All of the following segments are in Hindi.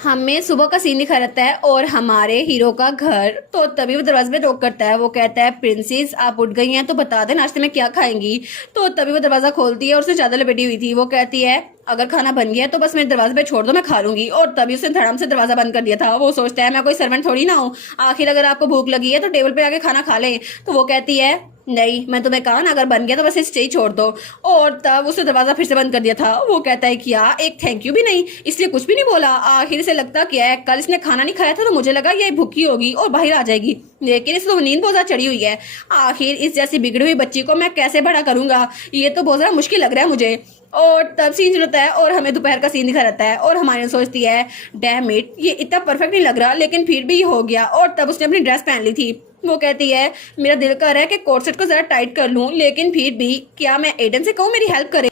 हमें सुबह का सीन दिखा रहता है और हमारे हीरो का घर। तो तभी वो दरवाजे पे टोक करता है। वो कहता है प्रिंसेस आप उठ गई हैं तो बता दे नाश्ते में क्या खाएंगी। तो तभी वो दरवाजा खोलती है और उसने चादर लपेटी हुई थी। वो कहती है अगर खाना बन गया तो बस मेरे दरवाजे पे छोड़ दो, मैं खा लूंगी। और तभी उसने धड़ाम से दरवाजा बंद कर दिया था। वो सोचता है मैं कोई सर्वेंट थोड़ी ना हूँ, आखिर अगर आपको भूख लगी है तो टेबल पे आके खाना खा ले। तो वो कहती है नहीं, मैं तुम्हें कहा ना अगर बन गया तो बस इसे ही छोड़ दो। और तब उसने दरवाजा फिर से बंद कर दिया था। वो कहता है क्या एक थैंक यू भी नहीं, इसलिए कुछ भी नहीं बोला। आखिर से लगता क्या है कल इसने खाना नहीं खाया था तो मुझे लगा ये भूखी होगी और बाहर आ जाएगी, लेकिन इसको नींद बहुत ज्यादा चढ़ी हुई है। आखिर इस जैसी बिगड़ी हुई बच्ची को मैं कैसे बड़ा करूंगा, ये तो बहुत ज्यादा मुश्किल लग रहा है मुझे। और तब सीन चलता है और हमें दोपहर का सीन दिखा रहता है और हमारी सोचती है डैम इट, ये इतना परफेक्ट नहीं लग रहा लेकिन फिर भी ये हो गया। और तब उसने अपनी ड्रेस पहन ली थी। वो कहती है मेरा दिल कर रहा है कि कोट सेट को जरा टाइट कर लूं, लेकिन फिर भी क्या मैं एडन से कहूँ मेरी हेल्प करे।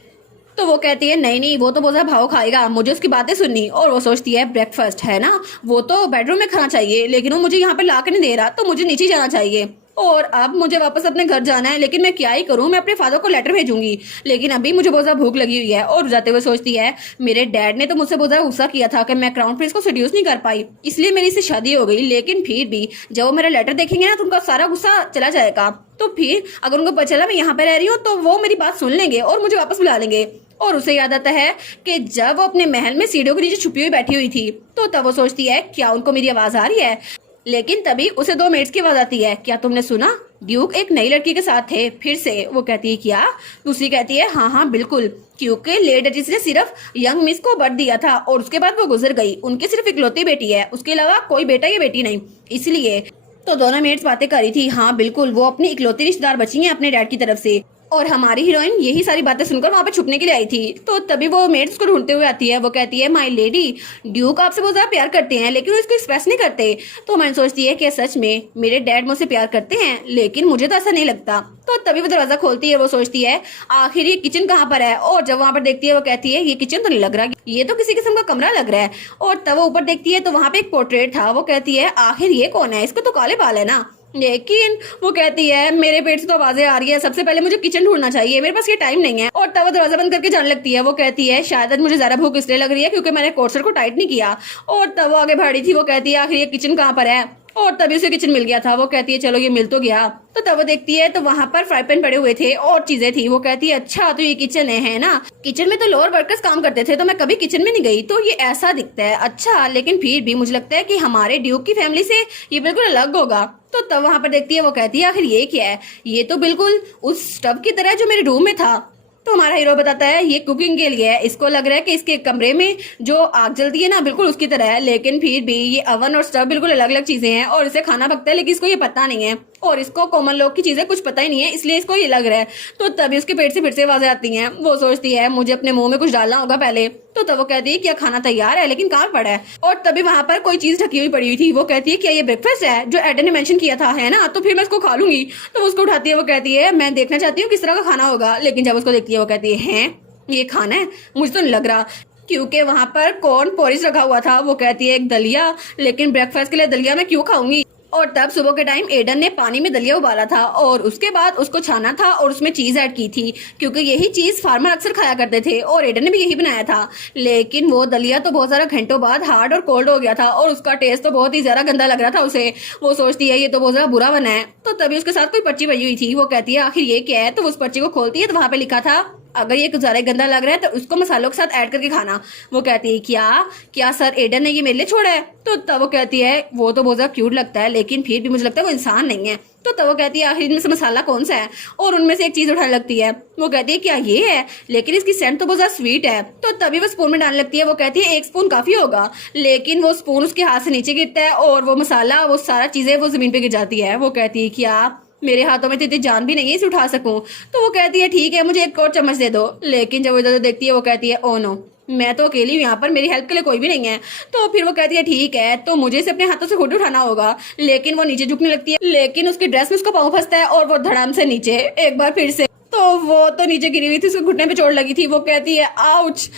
तो वो कहती है नहीं नहीं, वो तो बहुत ज्यादा भाव खाएगा, मुझे उसकी बातें सुननी। और वो सोचती है ब्रेकफास्ट है ना, वो तो बेडरूम में खाना चाहिए, लेकिन वो मुझे यहाँ पे ला के नहीं दे रहा तो मुझे नीचे जाना चाहिए। और अब मुझे वापस अपने घर जाना है, लेकिन मैं क्या ही करूं, मैं अपने फादर को लेटर भेजूंगी, लेकिन अभी मुझे बहुत ज्यादा भूख लगी हुई है। और जाते हुए सोचती है मेरे डैड ने तो मुझसे बहुत ज्यादा गुस्सा किया था कि मैं क्राउन प्रिंस को सेड्यूस नहीं कर पाई, इसलिए मेरी इससे शादी हो गई। लेकिन फिर भी जब वो मेरा लेटर देखेंगे ना तो उनका सारा गुस्सा चला जाएगा। तो फिर अगर उनको पता चला मैं यहाँ पे रह रही हूँ तो वो मेरी बात सुन लेंगे और मुझे वापस बुला लेंगे। और उसे याद आता है कि जब वो अपने महल में सीढ़ियों के नीचे छुपी हुई बैठी हुई थी तो तब वो सोचती है क्या उनको मेरी आवाज आ रही है। लेकिन तभी उसे दो मेट्स की आवाज आती है, क्या तुमने सुना ड्यूक एक नई लड़की के साथ थे फिर से। वो कहती है क्या, दूसरी कहती है हाँ हाँ बिल्कुल, क्योंकि लेडी डचेस ने सिर्फ यंग मिस को बर्थ दिया था और उसके बाद वो गुजर गई, उनकी सिर्फ इकलौती बेटी है, उसके अलावा कोई बेटा या बेटी नहीं, इसलिए। तो दोनों मेट्स बातें करी थी, हाँ बिल्कुल वो अपनी इकलौती रिश्तेदार बची हैं अपने डैड की तरफ से। और हमारी हीरोइन यही सारी बातें सुनकर वहां पे छुपने के लिए आई थी। तो तभी वो मेड्स को ढूंढते हुए आती है। वो कहती है माय लेडी, ड्यूक आपसे बहुत ज्यादा प्यार करते हैं लेकिन वो इसको एक्सप्रेस नहीं करते। तो मैंने सोचती है कि सच में मेरे डैड मुझसे प्यार करते हैं, लेकिन मुझे तो ऐसा नहीं लगता। तो तभी वो दरवाजा खोलती है। वो सोचती है आखिर ये किचन कहाँ पर है, और जब वहां पर देखती है वो कहती है ये किचन तो नहीं लग रहा, ये तो किसी किस्म का कमरा लग रहा है। और तब वो ऊपर देखती है तो वहां पे एक पोर्ट्रेट था। वो कहती है आखिर ये कौन है, इसको तो काले बाल है ना। लेकिन वो कहती है मेरे पेट से तो आवाजें आ रही है, सबसे पहले मुझे किचन ढूंढना चाहिए, मेरे पास ये टाइम नहीं है। और तब वो दरवाजा बंद करके जाने लगती है। वो कहती है शायद आज मुझे ज्यादा भूख इसलिए लग रही है क्योंकि मैंने कोर्सर को टाइट नहीं किया। और तब वो आगे बढ़ी थी। वो कहती है आखिर ये किचन कहाँ पर है, और तभी उसे किचन मिल गया था। वो कहती है चलो ये मिल तो गया। तो तब वो देखती है तो वहां पर फ्राई पैन पड़े हुए थे और चीजें थी। वो कहती है अच्छा तो ये किचन है ना, किचन में तो लोअर वर्कर्स काम करते थे तो मैं कभी किचन में नहीं गई तो ये ऐसा दिखता है। अच्छा लेकिन फिर भी मुझे लगता है कि हमारे ड्यूक की फैमिली से ये बिल्कुल अलग होगा। तो तब वहां पर देखती है। वो कहती है आखिर ये क्या है, ये तो बिल्कुल उस स्टव की तरह जो मेरे रूम में था। तो हमारा हीरो बताता है ये कुकिंग के लिए है, इसको लग रहा है कि इसके कमरे में जो आग जलती है ना बिल्कुल उसकी तरह है, लेकिन फिर भी ये अवन और स्टव बिल्कुल अलग अलग चीजें हैं और इसे खाना पकता है लेकिन इसको ये पता नहीं है और इसको कॉमन लोग की चीजें कुछ पता ही नहीं है, इसलिए इसको ये लग रहा है। तो तभी उसके पेट से फिर से आवाजें आती हैं। वो सोचती है मुझे अपने मुंह में कुछ डालना होगा पहले। तो तब वो कहती है क्या खाना तैयार है, लेकिन कहाँ पड़ा है। और तभी वहां पर कोई चीज ढकी हुई पड़ी हुई थी। वो कहती है क्या ये ब्रेकफास्ट है जो एडन ने मेंशन किया था, है ना, तो फिर मैं इसको खा लूंगी। तो उसको उठाती है। वो कहती है मैं देखना चाहती हूँ किस तरह का खाना होगा, लेकिन जब उसको देखती है वो कहती है ये खाना है, मुझे तो नहीं लग रहा, क्योंकि वहां पर कॉर्न पोरिज रखा हुआ था। वो कहती है एक दलिया, लेकिन ब्रेकफास्ट के लिए दलिया मैं क्यों खाऊंगी। और तब सुबह के टाइम एडन ने पानी में दलिया उबाला था और उसके बाद उसको छाना था और उसमें चीज ऐड की थी, क्योंकि यही चीज फार्मर अक्सर खाया करते थे और एडन ने भी यही बनाया था। लेकिन वो दलिया तो बहुत सारा घंटों बाद हार्ड और कोल्ड हो गया था और उसका टेस्ट तो बहुत ही ज्यादा गंदा लग रहा था उसे। वो सोचती है ये तो बहुत ज्यादा बुरा बना है। तो तभी उसके साथ कोई पर्ची बजी हुई थी। वो कहती है आखिर ये क्या है। तो उस पर्ची को खोलती है तो वहां पे लिखा था अगर ये ज्यादा गंदा लग रहा है तो उसको मसालों के साथ ऐड करके खाना। वो कहती है क्या क्या सर एडन ने ये मेरे लिए छोड़ा है। तो तब वो कहती है वो तो बहुत ज्यादा क्यूट लगता है लेकिन फिर भी मुझे लगता है वो इंसान नहीं है। तो तब वो कहती है आखिर इनमें से मसाला कौन सा है, और उनमें से एक चीज उठाने लगती है। वो कहती है क्या ये है, लेकिन इसकी सेंट तो बहुत ज्यादा स्वीट है। तो तभी वो स्पून में डालने लगती है। वो कहती है एक स्पून काफी होगा, लेकिन वो स्पून उसके हाथ से नीचे गिरता है और वो मसाला वो सारा चीजें वो जमीन पे गिर जाती है। वो कहती है क्या मेरे हाथों में तो इतनी जान भी नहीं है इसे उठा सकूं। तो वो कहती है ठीक है मुझे एक और चम्मच दे दो, लेकिन जब वो इधर देखती है वो कहती है ओ नो मैं तो अकेली हूँ यहाँ पर, मेरी हेल्प के लिए कोई भी नहीं है। तो फिर वो कहती है ठीक है तो मुझे इसे अपने हाथों से खुद उठाना होगा, लेकिन वो नीचे झुकने लगती है, लेकिन उसकी ड्रेस में उसका पाँव फंसता है और वो धड़ाम से नीचे एक बार फिर से। तो वो तो नीचे गिरी हुई थी, उसके घुटने पे चोट लगी थी। वो कहती है आउच।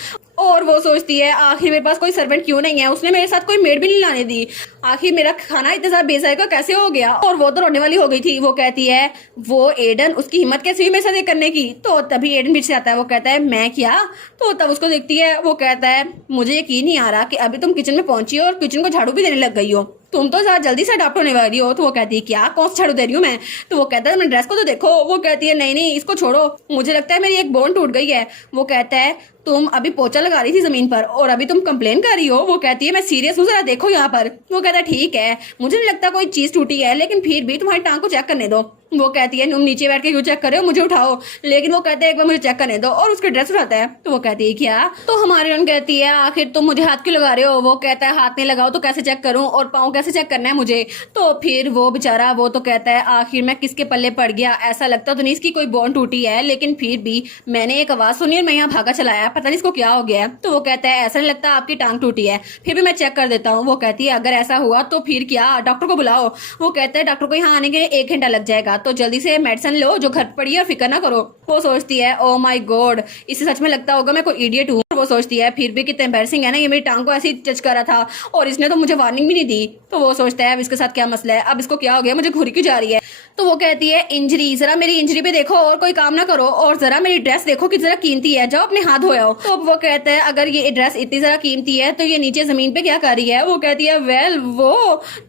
और वो सोचती है आखिर मेरे पास कोई सर्वेंट क्यों नहीं है, उसने मेरे साथ कोई मेड भी नहीं लाने दी, आखिर मेरा खाना इतना ज्यादा बेजायका कैसे हो गया। और वो तो रोने वाली हो गई थी। वो कहती है वो एडन, उसकी हिम्मत कैसे हुई मेरे साथ ये करने की। तो तभी एडन पीछे आता है, वो कहता है मैं क्या। तो तब उसको देखती है, वो कहता है मुझे यकीन नहीं आ रहा कि अभी तुम किचन में पहुंची हो और किचन को झाड़ू भी देने लग गई हो, तुम तो ज्यादा जल्दी से अडॉप्ट होने वाली हो। तो वो कहती है क्या, कौन सा झाड़ू दे रही हूँ मैं। तो वो कहता है मेरे ड्रेस को तो देखो। वो कहती है नहीं नहीं इसको छोड़ो, मुझे लगता है मेरी एक बोन टूट गई है। वो कहता है तुम अभी पोछा लगा रही थी जमीन पर और अभी तुम कंप्लेन कर रही हो। वो कहती है मैं सीरियस हूँ, जरा देखो यहाँ पर। वो कहता है ठीक है, मुझे नहीं लगता कोई चीज टूटी है, लेकिन फिर भी तुम्हारी टांग को चेक करने दो। वो कहती है तुम नीचे बैठ के क्यों चेक कर रहे हो, मुझे उठाओ। लेकिन वो कहते हैं एक बार मुझे चेक करने दो, और उसके ड्रेस उठाता है। तो वो कहती है क्या। तो हमारी रन कहती है आखिर तुम मुझे हाथ क्यों लगा रहे हो। वो कहता है हाथ नहीं लगाओ तो कैसे चेक करूं, और पाँव कैसे चेक करना है मुझे। तो फिर वो बेचारा वो तो कहता है आखिर मैं किसके पल्ले पड़ गया, ऐसा लगता तो नहीं इसकी कोई बोन टूटी है, लेकिन फिर भी मैंने एक आवाज सुनी और मैं यहाँ भागा चलाया, पता नहीं इसको क्या हो गया। तो वो कहता है ऐसा नहीं लगता आपकी टांग टूटी है, फिर भी मैं चेक कर देता हूँ। वो कहती है अगर ऐसा हुआ तो फिर क्या, डॉक्टर को बुलाओ। वो कहता है डॉक्टर को यहाँ आने के 1 घंटा लग जाएगा, तो जल्दी से मेडिसिन लो जो घर पड़ी है और फिक्र ना करो। वो सोचती है ओ माय गॉड, इसे सच में लगता होगा मैं कोई इडियट हूँ। वो सोचती है फिर भी कितना एम्बैरसिंग है ना, ये मेरी टांग को ऐसे ही टच कर रहा था और इसने तो मुझे वार्निंग भी नहीं दी। तो वो सोचता है अब इसके साथ क्या मसला है, अब इसको क्या हो गया, मुझे घुरी क्यों जा रही है। तो वो कहती है इंजरी, जरा मेरी इंजरी पे देखो और कोई काम ना करो, और जरा मेरी ड्रेस देखो कि जरा कीमती है, जाओ अपने हाथ धोया हो। तो वो कहता है अगर ये ड्रेस इतनी जरा कीमती है तो ये नीचे जमीन पे क्या कर रही है। वो कहती है वेल वो।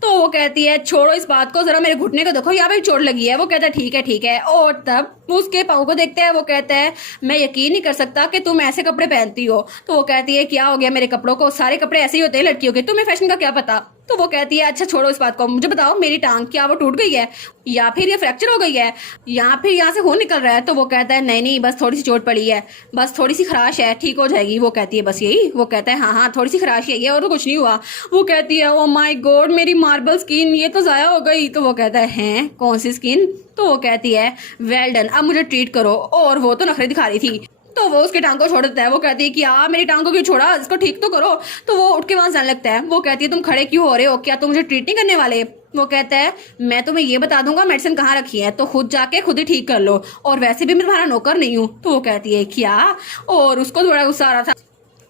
तो वो कहती है छोड़ो इस बात को, जरा मेरे घुटने को देखो यहाँ पे चोट लगी है। वो कहता है ठीक है ठीक है। और तब वो उसके पाँव को देखते हैं। वो कहता है मैं यकीन नहीं कर सकता कि तुम ऐसे कपड़े पहनती हो। तो वो कहती है क्या हो गया मेरे कपड़ों को, सारे कपड़े ऐसे ही होते हैं लड़कियों के, तुम्हें फैशन का क्या पता। तो वो कहती है अच्छा छोड़ो इस बात को, मुझे बताओ मेरी टांग क्या वो टूट गई है या फिर ये फ्रैक्चर हो गई है या फिर यहाँ से खून निकल रहा है। तो वो कहता है नहीं नहीं बस थोड़ी सी चोट पड़ी है, बस थोड़ी सी खराश है, ठीक हो जाएगी। वो कहती है बस यही। वो कहता है हाँ हाँ थोड़ी सी खराश है और तो कुछ नहीं हुआ। वो कहती है ओ माय गॉड मेरी मार्बल स्किन ये तो जाया हो गई। तो वो कहता है हैं कौन सी स्किन। तो वो कहती है वेल डन, अब मुझे ट्रीट करो। और वो तो नखरे दिखा रही थी। तो वो उसके टांग को छोड़ देता है। वो कहती है कि मेरी टांग को क्यों छोड़ा, इसको ठीक तो करो। तो वो उठ के वहां जाने लगता है। वो कहती है तुम खड़े क्यों हो रहे हो, क्या तुम मुझे ट्रीट नहीं करने वाले। वो कहता है मैं तुम्हें ये बता दूंगा मेडिसिन कहाँ रखी है, तो खुद जाके खुद ही ठीक कर लो, और वैसे भी मैं तुम्हारा नौकर नहीं हूँ। तो वो कहती है क्या, और उसको थोड़ा गुस्सा आ रहा था।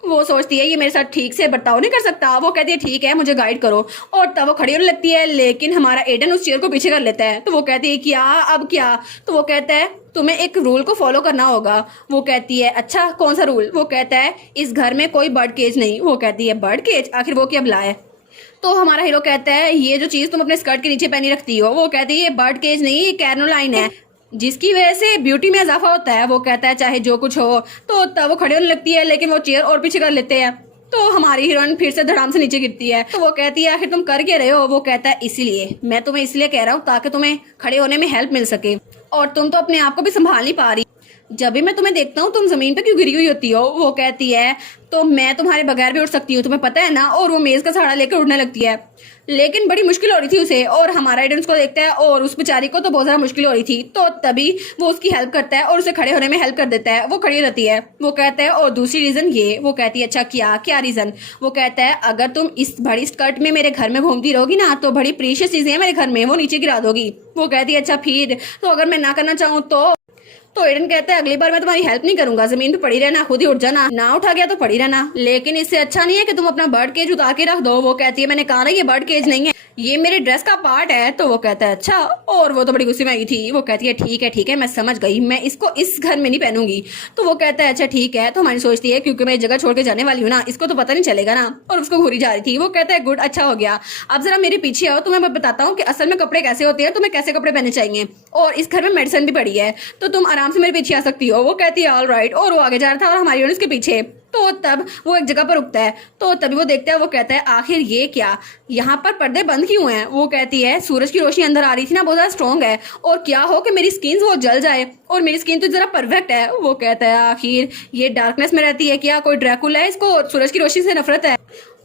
वो सोचती है ये मेरे साथ ठीक से बर्ताव नहीं कर सकता। वो कहती है ठीक है मुझे गाइड करो। और तब वो खड़ी होने लगती है, लेकिन हमारा एडन उस चेयर को पीछे कर लेता है। तो वो कहती है क्या अब क्या। तो वो कहता है तुम्हें एक रूल को फॉलो करना होगा। वो कहती है अच्छा कौन सा रूल। वो कहता है इस घर में कोई बर्ड केज नहीं। वो कहती है बर्ड केज, आखिर वो क्या बुलाए। तो हमारा हीरो कहता है ये जो चीज तुम अपने स्कर्ट के नीचे पहनी रखती हो। वो कहती है ये बर्ड केज नहीं, ये कैरोलाइन है, जिसकी वजह से ब्यूटी में इजाफा होता है। वो कहता है चाहे जो कुछ हो। तो तब वो खड़े होने लगती है, लेकिन वो चेयर और पीछे कर लेते हैं। तो हमारी हीरोइन फिर से धड़ाम से नीचे गिरती है। तो वो कहती है आखिर तुम कर क्या रहे हो। वो कहता है इसीलिए, मैं तुम्हें इसलिए कह रहा हूँ ताकि तुम्हें खड़े होने में हेल्प मिल सके, और तुम तो अपने आप को भी संभाल नहीं पा रही, जब भी मैं तुम्हें देखता हूँ तुम जमीन पे क्यों गिरी हुई होती हो। वो कहती है तो मैं तुम्हारे बगैर भी उड़ सकती हूँ, तुम्हें पता है ना। और वो मेज का सहारा लेकर उड़ने लगती है, लेकिन बड़ी मुश्किल हो रही थी उसे। और हमारा एडन उसको देखता है, और उस बेचारी को तो बहुत ज्यादा मुश्किल हो रही थी। तो तभी वो उसकी हेल्प करता है और उसे खड़े होने में हेल्प कर देता है। वो खड़ी रहती है। वो कहता है और दूसरी रीजन ये। वो कहती है अच्छा क्या क्या रीजन। वो कहता है अगर तुम इस बड़ी स्कर्ट में मेरे घर में घूमती रहोगी ना, तो बड़ी प्रीशियस चीजें हैं मेरे घर में वो नीचे गिरा दोगी। वो कहती है अच्छा फिर, तो अगर मैं ना करना चाहूँ तो एडन कहता है अगली बार मैं तुम्हारी हेल्प नहीं करूंगा, जमीन पे पड़ी रहना, खुद ही उठ जाना, ना उठा गया तो पड़ी रहना, लेकिन इससे अच्छा नहीं है कि तुम अपना बर्ड केज उतार के रख दो। वो कहती है मैंने कहा ना ये बर्ड केज नहीं है, ये मेरे ड्रेस का पार्ट है। तो वो कहता है अच्छा। और वो तो बड़ी गुस्से में आई थी। वो कहती है ठीक है मैं समझ गई, मैं इसको इस घर में नहीं पहनूंगी। तो वो कहता है अच्छा ठीक है। तो हमारी सोचती है क्योंकि मैं जगह छोड़ के जाने वाली हूँ ना, इसको तो पता नहीं चलेगा ना, और उसको घूरी जा रही थी। वो कहता है गुड, अच्छा हो गया। अब जरा मेरे पीछे आओ, तो मैं बताता हूँ कि असल में कपड़े कैसे होते हैं, तुम्हें कैसे कपड़े पहनने चाहिए, और इस घर में मेडिसिन भी पड़ी है, तो तुम आराम से मेरे पीछे आ सकती हो। वो कहती है ऑल राइट। और वो आगे जा रहा था और हमारी उसके पीछे। तो तब वो एक जगह पर रुकता है। तो तभी वो देखता है। वो कहता है आखिर ये क्या, यहाँ पर पर्दे बंद क्यों हैं। वो कहती है सूरज की रोशनी अंदर आ रही थी ना, बहुत ज्यादा स्ट्रॉन्ग है, और क्या हो कि मेरी स्किन वो जल जाए, और मेरी स्किन तो जरा परफेक्ट है। वो कहता है आखिर ये डार्कनेस में रहती है क्या, कोई ड्रैकुला है, इसको सूरज की रोशनी से नफरत है,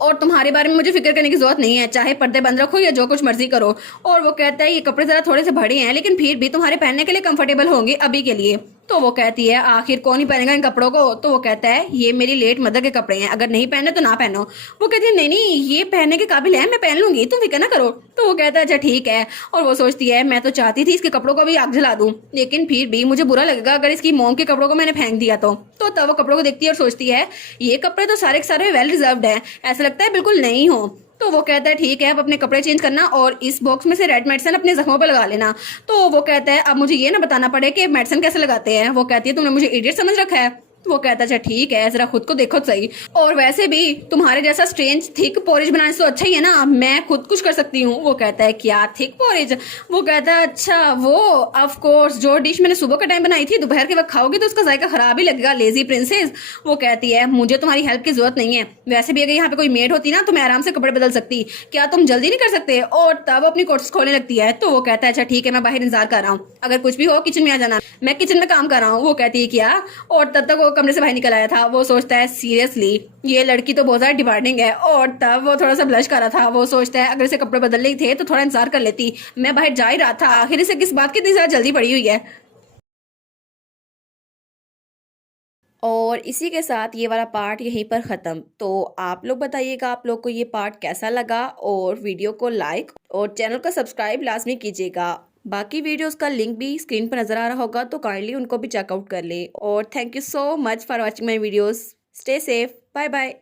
और तुम्हारे बारे में मुझे फिक्र करने की जरूरत नहीं है, चाहे पर्दे बंद रखो या जो कुछ मर्जी करो। और वो कहता है ये कपड़े जरा थोड़े से बड़े हैं, लेकिन फिर भी तुम्हारे पहनने के लिए कंफर्टेबल होंगे अभी के लिए। तो वो कहती है आखिर कौन ही पहनेगा इन कपड़ों को। तो वो कहता है ये मेरी लेट मदर के कपड़े हैं, अगर नहीं पहने तो ना पहनो। वो कहती है नहीं नहीं ये पहनने के काबिल है, मैं पहन लूंगी, तुम फिक्र ना करो। तो वो कहता है अच्छा ठीक है। और वो सोचती है मैं तो चाहती थी इसके कपड़ों को भी आग जला दूं, लेकिन फिर भी मुझे बुरा लगेगा अगर इसकी मोम के कपड़ों को मैंने फेंक दिया तो तब वो कपड़ों को देखती है और सोचती है ये कपड़े तो सारे के सारे वेल रिजर्व्ड हैं, ऐसा लगता है बिल्कुल नहीं हो। तो वो कहता है ठीक है अब अपने कपड़े चेंज करना और इस बॉक्स में से रेड मेडिसिन अपने जख्मों पे लगा लेना। तो वो कहता है अब मुझे ये ना बताना पड़े कि मेडिसिन कैसे लगाते हैं। वो कहती है तुमने मुझे इडियट समझ रखा है। तो वो कहता है अच्छा ठीक है जरा खुद को देखो तो सही, और वैसे भी तुम्हारे जैसा स्ट्रेंज थिक पोरिज बनाने से तो अच्छा ही है ना, मैं खुद कुछ कर सकती हूँ। वो कहता है क्या थिक पोरिज। वो कहता है अच्छा वो ऑफ कोर्स जो डिश मैंने सुबह के टाइम बनाई थी दोपहर के वक्त खाओगी तो उसका जायका खराब ही लगेगा, लेजी प्रिंसेस। वो कहती है मुझे तुम्हारी हेल्प की जरूरत नहीं है, वैसे भी अगर यहाँ पे कोई मेड होती ना तो मैं आराम से कपड़े बदल सकती, क्या तुम जल्दी नहीं कर सकते। और तब अपनी कोट्स खोलने लगती है। तो वो कहता है अच्छा ठीक है मैं बाहर इंतजार कर रहा हूँ, अगर कुछ भी हो किचन में आ जाना, मैं किचन में काम कर रहा हूँ। वो कहती है क्या। और तब तक वो कमरे से बाहर निकल आया था। वो सोचता है सीरियसली ये लड़की तो बहुत ज्यादा डिमांडिंग है। और तब वो थोड़ा सा ब्लश कर रहा था। वो सोचता है अगर इसे कपड़े बदलने ही थे तो थोड़ा इंतजार कर लेती, मैं बाहर जा ही रहा था, आखिर इसे किस बात की इतनी ज्यादा जल्दी पड़ी हुई है। और इसी के साथ ये वाला पार्ट यहीं पर ख़त्म। तो आप लोग बताइएगा आप लोग को ये पार्ट कैसा लगा, और वीडियो को लाइक और चैनल को सब्सक्राइब लाजमी कीजिएगा। बाकी वीडियोस का लिंक भी स्क्रीन पर नज़र आ रहा होगा तो काइंडली उनको भी चेकआउट कर ले। और thank you so much for watching my videos. Stay safe, bye bye.